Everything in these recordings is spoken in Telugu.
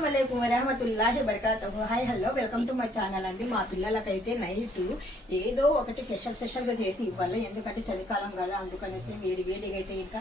అస్సలాముఅలైకుం వరహమతుల్లాహి వబరకాతుహు. Hi hello welcome to my channel అండి. మా పిల్లలకైతే నైట్ ఏదో ఒకటి స్పెషల్గా చేసి ఇవ్వాలి, ఎందుకంటే చలికాలం కదా, అందుకనేసి వేడిగా అయితే ఇంకా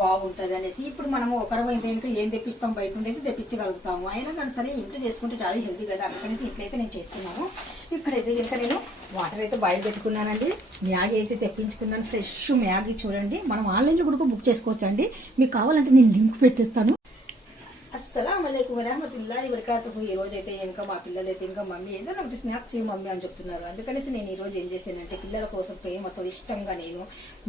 బాగుంటుంది అనేసి ఇప్పుడు మనము ఒకరం అయితే ఇంకా ఏం తెప్పిస్తాం, బయట నుండి అయితే తెప్పించగలుగుతాము. అయినా కానీ సరే ఇంట్లో చేసుకుంటే చాలా హెల్తీ కదా, అందుకనేసి ఇట్లయితే నేను చేస్తున్నాను. ఇక్కడైతే ఇంకా నేను వాటర్ అయితే బాయిల్ పెట్టుకున్నానండి. మ్యాగీ అయితే తెప్పించుకున్నాను, ఫ్రెష్ మ్యాగీ. చూడండి, మనం ఆన్లైన్లో కూడా బుక్ చేసుకోవచ్చు అండి. మీకు కావాలంటే నేను లింక్ పెట్టేస్తాను. అస్సలాముఅలైకుం వరహమతుల్లాహి వబరకాతుహు. ఈ రోజు అయితే ఇంకా మా పిల్లలు అయితే ఇంకా మమ్మీ ఏదో నాకు స్నాక్స్ చేయి మమ్మీ అని చెప్తున్నారు. అందుకనేసి నేను ఈ రోజు ఏం చేశానంటే పిల్లల కోసం ప్రేమతో ఇష్టంగా నేను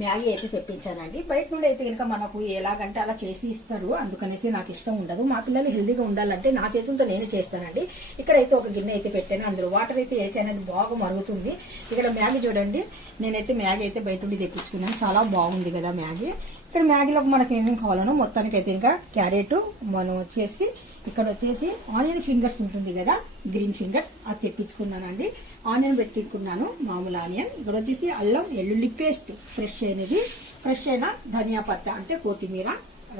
మ్యాగీ అయితే తెప్పించానండి. బయట నుండి అయితే ఇంకా మనకు ఎలాగంటే అలా చేసి ఇస్తారు, అందుకనేసి నాకు ఇష్టం ఉండదు. మా పిల్లలు హెల్దీగా ఉండాలంటే నా చేతులతో నేనే చేస్తానండి. ఇక్కడైతే ఒక గిన్నె అయితే పెట్టాను, అందులో వాటర్ అయితే వేసాను, అది బాగా మరుగుతుంది. ఇక్కడ మ్యాగీ చూడండి, నేనైతే మ్యాగీ అయితే బయట నుండి తెప్పించుకున్నాను, చాలా బాగుంది కదా మ్యాగీ. ఇక్కడ మ్యాగీలోకి మనకి ఏమేమి కావాలనో మొత్తానికి అయితే ఇంకా క్యారెట్, మనం వచ్చేసి ఇక్కడ వచ్చేసి ఆనియన్ ఫింగర్స్ ఉంటుంది కదా, గ్రీన్ ఫింగర్స్, అది తెప్పించుకున్నానండి. ఆనియన్ పెట్టుకున్నాను, మామూలు ఆనియన్. ఇక్కడ వచ్చేసి అల్లం వెల్లుల్లి పేస్ట్, ఫ్రెష్ అయిన ధనియా పత్త అంటే కొత్తిమీర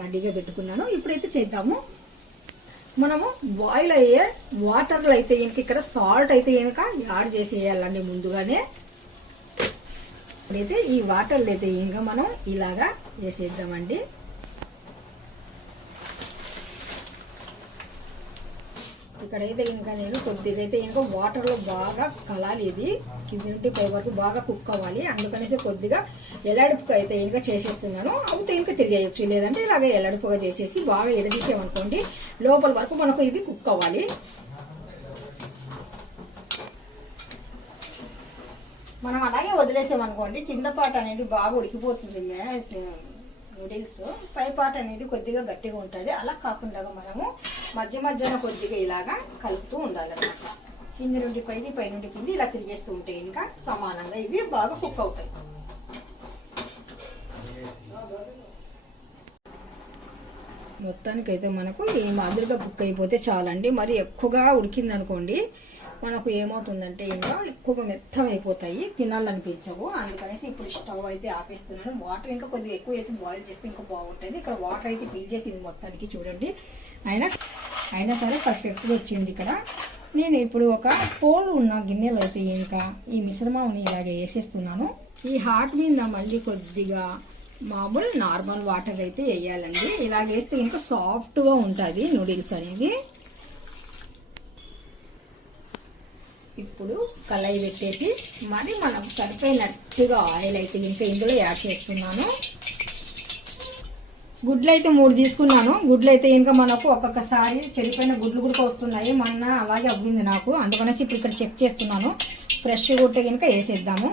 రెడీగా పెట్టుకున్నాను. ఇప్పుడైతే చేద్దాము. మనము బాయిల్ అయ్యే వాటర్లో అయితే ఇంక ఇక్కడ సాల్ట్ అయితే కనుక యాడ్ చేసి వేయాలండి ముందుగానే. ఇప్పుడైతే ఈ వాటర్లో అయితే ఇంకా మనం ఇలాగా వేసేద్దామండి. ఇక్కడైతే ఇంకా నేను కొద్దిగా అయితే ఇంకా వాటర్లో బాగా కలాలి, ఇది కింద నుండి పై వరకు బాగా కుక్ అవ్వాలి. అందుకనేసి కొద్దిగా ఎల్లడుపుగా అయితే ఇంకా చేసేస్తున్నాను. అవుతే ఇంకా తిరిగేయచ్చు, లేదంటే ఇలాగే ఎల్లడుపుగా చేసేసి బాగా ఎడదీసామనుకోండి లోపల వరకు మనకు ఇది కుక్ అవ్వాలి. మనం అలాగే వదిలేసామనుకోండి కింద పాట అనేది బాగా ఉడికిపోతుంది నూడిల్స్, పై పాట అనేది కొద్దిగా గట్టిగా ఉంటుంది. అలా కాకుండా మనము మధ్యన కొద్దిగా ఇలాగా కలుపుతూ ఉండాలన్నమాట. కింది నుండి పైది, పై నుండి కింది ఇలా తిరిగేస్తూ ఉంటే ఇంకా సమానంగా ఇవి బాగా కుక్ అవుతాయి. మొత్తానికైతే మనకు ఈ మాదిరిగా కుక్ అయిపోతే చాలండి. మరి ఎక్కువగా ఉడికిందనుకోండి మనకు ఏమవుతుందంటే ఇంకా ఎక్కువగా మెత్తగా అయిపోతాయి, తినాలనిపించవు. అందుకనేసి ఇప్పుడు స్టవ్ అయితే ఆపేస్తున్నాను. వాటర్ ఇంకా కొద్దిగా ఎక్కువ వేసి బాయిల్ చేస్తే ఇంకా బాగుంటుంది. ఇక్కడ వాటర్ అయితే పీల్చేసింది మొత్తానికి, చూడండి. అయినా సరే పర్ఫెక్ట్గా వచ్చింది. ఇక్కడ నేను ఇప్పుడు ఒక పోల్ ఉన్న గిన్నెలో అయితే ఇంకా ఈ మిశ్రమాన్ని ఇలాగే వేసేస్తున్నాను. ఈ హాట్ మీద మళ్ళీ కొద్దిగా మామూలు నార్మల్ వాటర్ అయితే వేయాలండి. ఇలాగేస్తే ఇంకా సాఫ్ట్గా ఉంటుంది నూడిల్స్ అనేది. ఇప్పుడు కళాయి పెట్టేసి మరి మనకు సరిపోయినట్టుగా ఆయిల్ అయితే ఇంకా ఇందులో యాడ్ చేస్తున్నాను. గుడ్లు అయితే 3 తీసుకున్నాను. గుడ్లు అయితే ఇంకా మనకు ఒక్కొక్కసారి చెడిపోయిన గుడ్లు కూడా వస్తున్నాయి, మొన్న అలాగే అవ్వింది నాకు. అందుకనేసి ఇప్పుడు ఇక్కడ చెక్ చేస్తున్నాను. ఫ్రెష్ గుడ్డ కనుక వేసేద్దాము.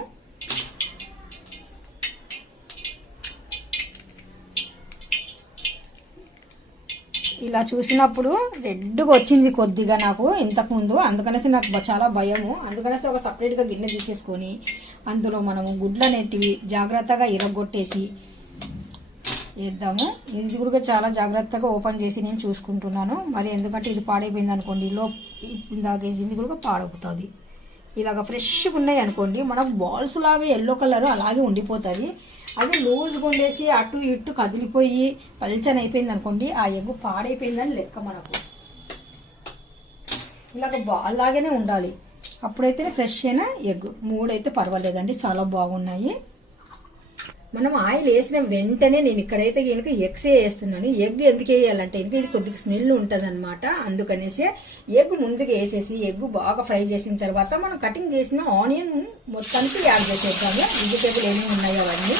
ఇలా చూసినప్పుడు రెడ్గా వచ్చింది కొద్దిగా నాకు ఇంతకుముందు, అందుకనేసి నాకు చాలా భయము. అందుకనేసి ఒక సపరేట్గా గిన్నె తీసేసుకొని అందులో మనము గుడ్లు అనేటివి జాగ్రత్తగా ఇరగొట్టేసి వేద్దాము. ఇది కూడా చాలా జాగ్రత్తగా ఓపెన్ చేసి నేను చూసుకుంటున్నాను. మరి ఎందుకంటే ఇది పాడైపోయింది అనుకోండి, ఇందాక వేసింది కూడా పాడవుతుంది. ఇలాగ ఫ్రెష్గా ఉన్నాయి అనుకోండి మనకు బాల్స్ లాగా ఎల్లో కలర్ అలాగే ఉండిపోతుంది. అది లూజ్గా ఉండేసి అటు ఇటు కదిలిపోయి పల్చని అయిపోయింది అనుకోండి, ఆ ఎగ్ పాడైపోయిందని లెక్క. మనకు ఇలాగ బాల్ లాగానే ఉండాలి, అప్పుడైతే ఫ్రెష్ అయిన ఎగ్. 3 అయితే పర్వాలేదండి, చాలా బాగున్నాయి. మనం ఆయిల్ వేసిన వెంటనే నేను ఇక్కడైతే కనుక ఎగ్సే వేస్తున్నాను. ఎగ్ ఎందుకు వేయాలంటే ఇంకా ఇది కొద్దిగా స్మెల్ ఉంటుంది అనమాట. అందుకనేసి ఎగ్ ముందుగా వేసేసి ఎగ్ బాగా ఫ్రై చేసిన తర్వాత మనం కటింగ్ చేసిన ఆనియన్ మొత్తానికి యాడ్ చేసేద్దాము. వెజిటేబుల్ ఏమేమి ఉన్నాయో అవన్నీ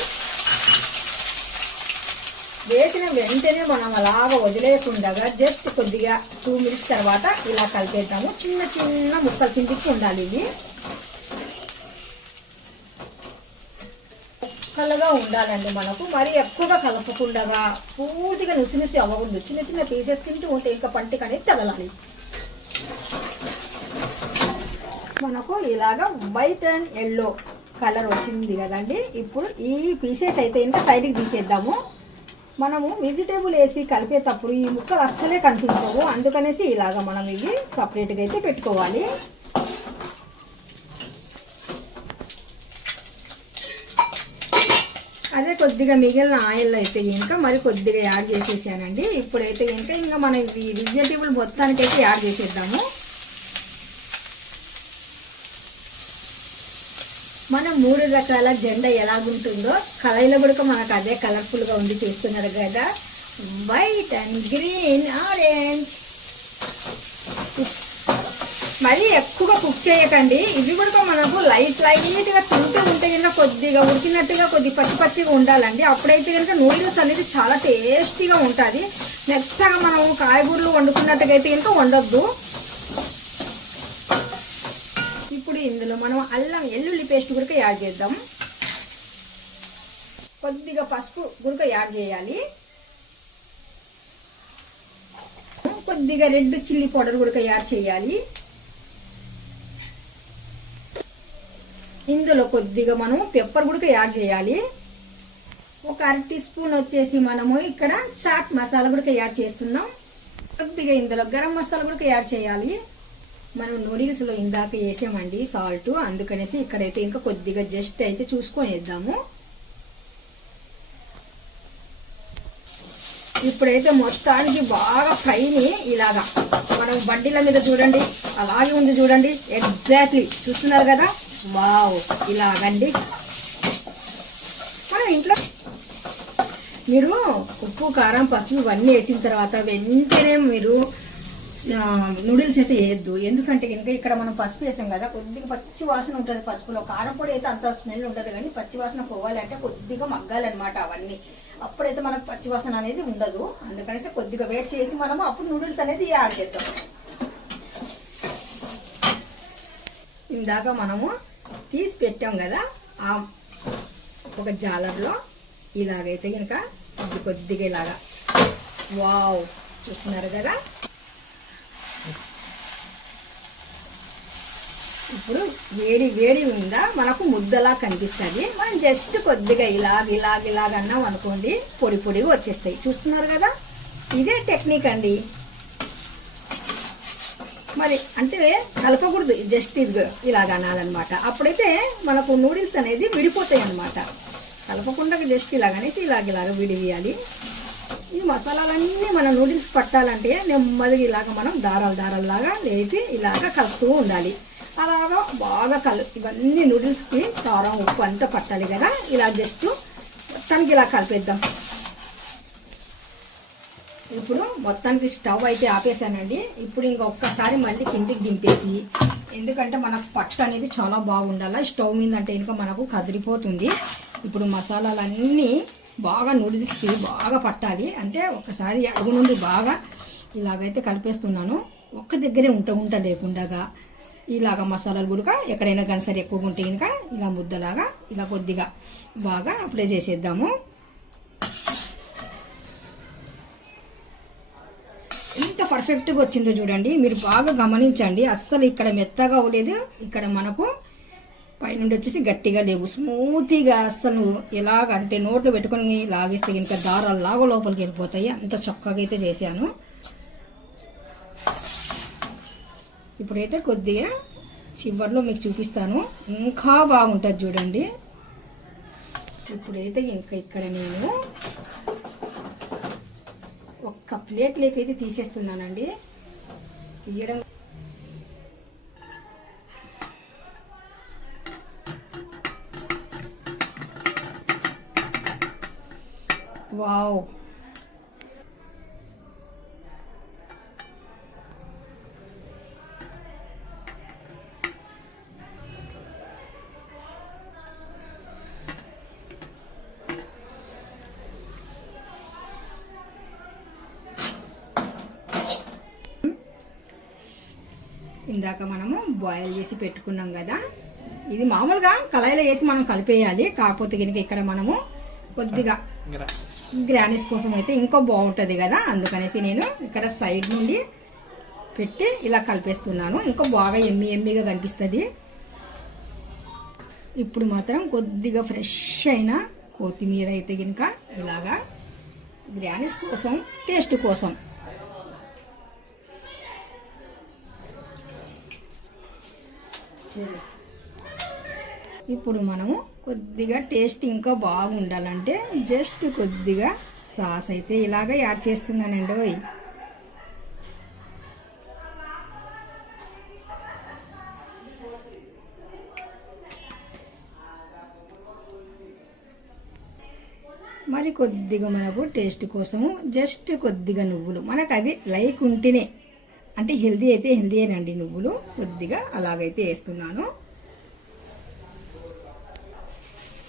వేసిన వెంటనే మనం అలాగా వదిలేకుండా జస్ట్ కొద్దిగా 2 మినిట్స్ తర్వాత ఇలా కలిపేద్దాము. చిన్న ముక్కలు కిందికి ఉండాలి. ఇవి ముక్కలుగా ఉండాలండి మనకు, మరి ఎక్కువగా కలపకుండా పూర్తిగా నుసి అవ్వకూడదు. చిన్న పీసెస్ తింటూ ఉంటే ఇంకా పంటికి అనేది తగలాలి. మనకు ఇలాగా వైట్ అండ్ ఎల్లో కలర్ వచ్చింది కదండి. ఇప్పుడు ఈ పీసెస్ అయితే ఇంకా సైడ్కి తీసేద్దాము. మనము వెజిటేబుల్ వేసి కలిపేటప్పుడు ఈ ముక్కలు అస్సలే కనిపించవు, అందుకనేసి ఇలాగా మనం ఇవి సపరేట్గా అయితే పెట్టుకోవాలి. అదే కొద్దిగా మిగిలిన ఆయిల్ అయితే ఇంకా మరి కొద్దిగా యాడ్ చేసేసానండి. ఇప్పుడైతే ఇంకా మనం ఈ వెజిటేబుల్ మొత్తానికి అయితే యాడ్ చేసేద్దాము. మనం 3 రకాల జెండా ఎలాగుంటుందో కళాయిలో కూడా మనకు అదే కలర్ఫుల్గా ఉంది. చూస్తున్నారు కదా, వైట్ అండ్ గ్రీన్ ఆరెంజ్. మరీ ఎక్కువగా కుక్ చేయకండి. ఇవి కూడా మనకు లైట్గా తింటూ ఉంటే కనుక కొద్దిగా ఉడికినట్టుగా కొద్దిగా పచ్చిగా ఉండాలండి. అప్పుడైతే కనుక నూడిల్స్ అనేది చాలా టేస్టీగా ఉంటుంది. మెత్తగా మనం కాయగూరలు వండుకున్నట్టుగా అయితే కనుక వండొద్దు. ఇప్పుడు ఇందులో మనం అల్లం వెల్లుల్లి పేస్ట్ కూడా యాడ్ చేద్దాం. కొద్దిగా పసుపు కూడా యాడ్ చేయాలి. కొద్దిగా రెడ్ చిల్లీ పౌడర్ కూడా యాడ్ చేయాలి. ఇందులో కొద్దిగా మనం పెప్పర్ కూడా యాడ్ చేయాలి. ఒక 1/2 టీ స్పూన్ వచ్చేసి మనము ఇక్కడ చాట్ మసాలా కూడా యాడ్ చేస్తున్నాం. కొద్దిగా ఇందులో గరం మసాలా కూడా యాడ్ చేయాలి. మనం నూడిల్స్లో ఇందాక వేసామండి సాల్ట్, అందుకనేసి ఇక్కడైతే ఇంకా కొద్దిగా జస్ట్ అయితే చూసుకొని వేద్దాము. ఇప్పుడైతే మొత్తానికి బాగా ఫ్రైని ఇలాగా మనం బడ్డీల మీద చూడండి అలాగే ఉంది చూడండి. ఎగ్జాక్ట్లీ చూస్తున్నారు కదా, వావ్ ఇలాగండి. మనం ఇంట్లో మీరు ఉప్పు కారం పసుపు ఇవన్నీ వేసిన తర్వాత వెంటనే మీరు నూడిల్స్ అయితే వేయద్దు. ఎందుకంటే ఇంకా ఇక్కడ మనం పసుపు వేసాం కదా, కొద్దిగా పచ్చి వాసన ఉంటుంది పసుపులో. కారం పొడి అయితే అంత స్మెల్ ఉంటుంది, కానీ పచ్చి వాసన పోవాలంటే కొద్దిగా మగ్గాలన్నమాట అవన్నీ. అప్పుడైతే మనకు పచ్చి వాసన అనేది ఉండదు. అందుకనేసి కొద్దిగా వెయిట్ చేసి మనము అప్పుడు నూడిల్స్ అనేది యాడ్ చేద్దాం. ఇందాక మనము తీసి పెట్టాం కదా ఆ ఒక జాలర్లో ఇలాగైతే కనుక కొద్దిగా ఇలాగా, వావ్ చూస్తున్నారు కదా. ఇప్పుడు వేడి ఉందా మనకు ముద్దలా కనిపిస్తుంది. మనం జస్ట్ కొద్దిగా ఇలాగన్నాం అనుకోండి, పొడిగా వచ్చేస్తాయి. చూస్తున్నారు కదా, ఇదే టెక్నిక్ అండి. మరి అంటే కలపకూడదు, జస్ట్ ఇది ఇలాగ అనాలన్నమాట. అప్పుడైతే మనకు నూడిల్స్ అనేది విడిపోతాయి అన్నమాట. కలపకుండా జస్ట్ ఇలాగనేసి ఇలాగ విడివేయాలి. ఈ మసాలాలన్నీ మన నూడిల్స్ పట్టాలంటే నెమ్మదిగా ఇలాగ మనం దారాలాగా లేపి ఇలాగ కలుపుతూ ఉండాలి. అలాగా బాగా ఇవన్నీ నూడిల్స్కి కారం ఉప్పు అంతా పట్టాలి కదా. ఇలా జస్ట్ మొత్తానికి ఇలా కలిపేద్దాం. ఇప్పుడు మొత్తానికి స్టవ్ అయితే ఆపేసానండి. ఇప్పుడు ఇంకొకసారి మళ్ళీ కిందికి దింపేసి, ఎందుకంటే మనకు పట్టు అనేది చాలా బాగుండాలి. స్టవ్ మీద అంటే ఇంకా మనకు కదిరిపోతుంది. ఇప్పుడు మసాలాలన్నీ బాగా నూడిల్స్కి బాగా పట్టాలి. అంటే ఒకసారి అడుగు నుండి బాగా ఇలాగైతే కలిపేస్తున్నాను. ఒక్క దగ్గరే ఉంట లేకుండా ఇలాగ మసాలాలు కూడా ఎక్కడైనా కానీ సరే ఎక్కువగా ఉంటే కనుక ఇలా ముద్దలాగా ఇలా కొద్దిగా బాగా అప్లై చేసేద్దాము. ఎంత పర్ఫెక్ట్గా వచ్చిందో చూడండి, మీరు బాగా గమనించండి. అస్సలు ఇక్కడ మెత్తగా అవ్వలేదు, ఇక్కడ మనకు పైనుండి వచ్చేసి గట్టిగా లేవు, స్మూత్గా. అస్సలు ఎలాగంటే నోట్లో పెట్టుకొని లాగేస్తే కనుక దారాల్లాగా లోపలికి వెళ్ళిపోతాయి. అంత చక్కగా అయితే చేశాను. ఇప్పుడైతే కొద్దిగా చివర్లో మీకు చూపిస్తాను, ఇంకా బాగుంటుంది చూడండి. ఇప్పుడైతే ఇంకా ఇక్కడ నేను ఒక్క ప్లేట్లోకి అయితే తీసేస్తున్నానండి. తీయడం వావ్, ఇందాక మనము బాయిల్ చేసి పెట్టుకున్నాం కదా, ఇది మామూలుగా కళాయిలో వేసి మనం కలిపేయాలి. కాకపోతే కనుక ఇక్కడ మనము కొద్దిగా గ్రానిస్ కోసం అయితే ఇంకా బాగుంటుంది కదా, అందుకనేసి నేను ఇక్కడ సైడ్ నుండి పెట్టి ఇలా కలిపేస్తున్నాను. ఇంకా బాగా ఎమ్మిగా కనిపిస్తుంది. ఇప్పుడు మాత్రం కొద్దిగా ఫ్రెష్ అయిన కొత్తిమీర అయితే కనుక ఇలాగా గ్రానిస్ కోసం, టేస్ట్ కోసం ఇప్పుడు మనము కొద్దిగా టేస్ట్ ఇంకా బాగుండాలంటే జస్ట్ కొద్దిగా సాస్ అయితే ఇలాగ యాడ్ చేస్తున్నానండి. మరి కొద్దిగా మనకు టేస్ట్ కోసము జస్ట్ కొద్దిగా నువ్వులు, మనకు అది లైక్ ఉంటేనే, అంటే హెల్దీ అయితే హెల్దీయేనండి, నువ్వులు కొద్దిగా అలాగైతే వేస్తున్నాను.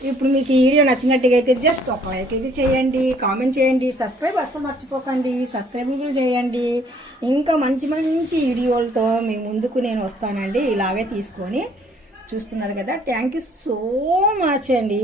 ఇప్పుడు మీకు ఈ వీడియో నచ్చినట్టుగా అయితే జస్ట్ ఒక లైక్ అయితే చేయండి, కామెంట్ చేయండి, సబ్స్క్రైబ్ అస్సలు మర్చిపోకండి, సబ్స్క్రైబ్ చేయండి. ఇంకా మంచి మంచి వీడియోలతో మీ ముందుకు నేను వస్తానండి. ఇలాగే తీసుకొని చూస్తున్నారు కదా. థ్యాంక్ యూ సో మచ్ అండి.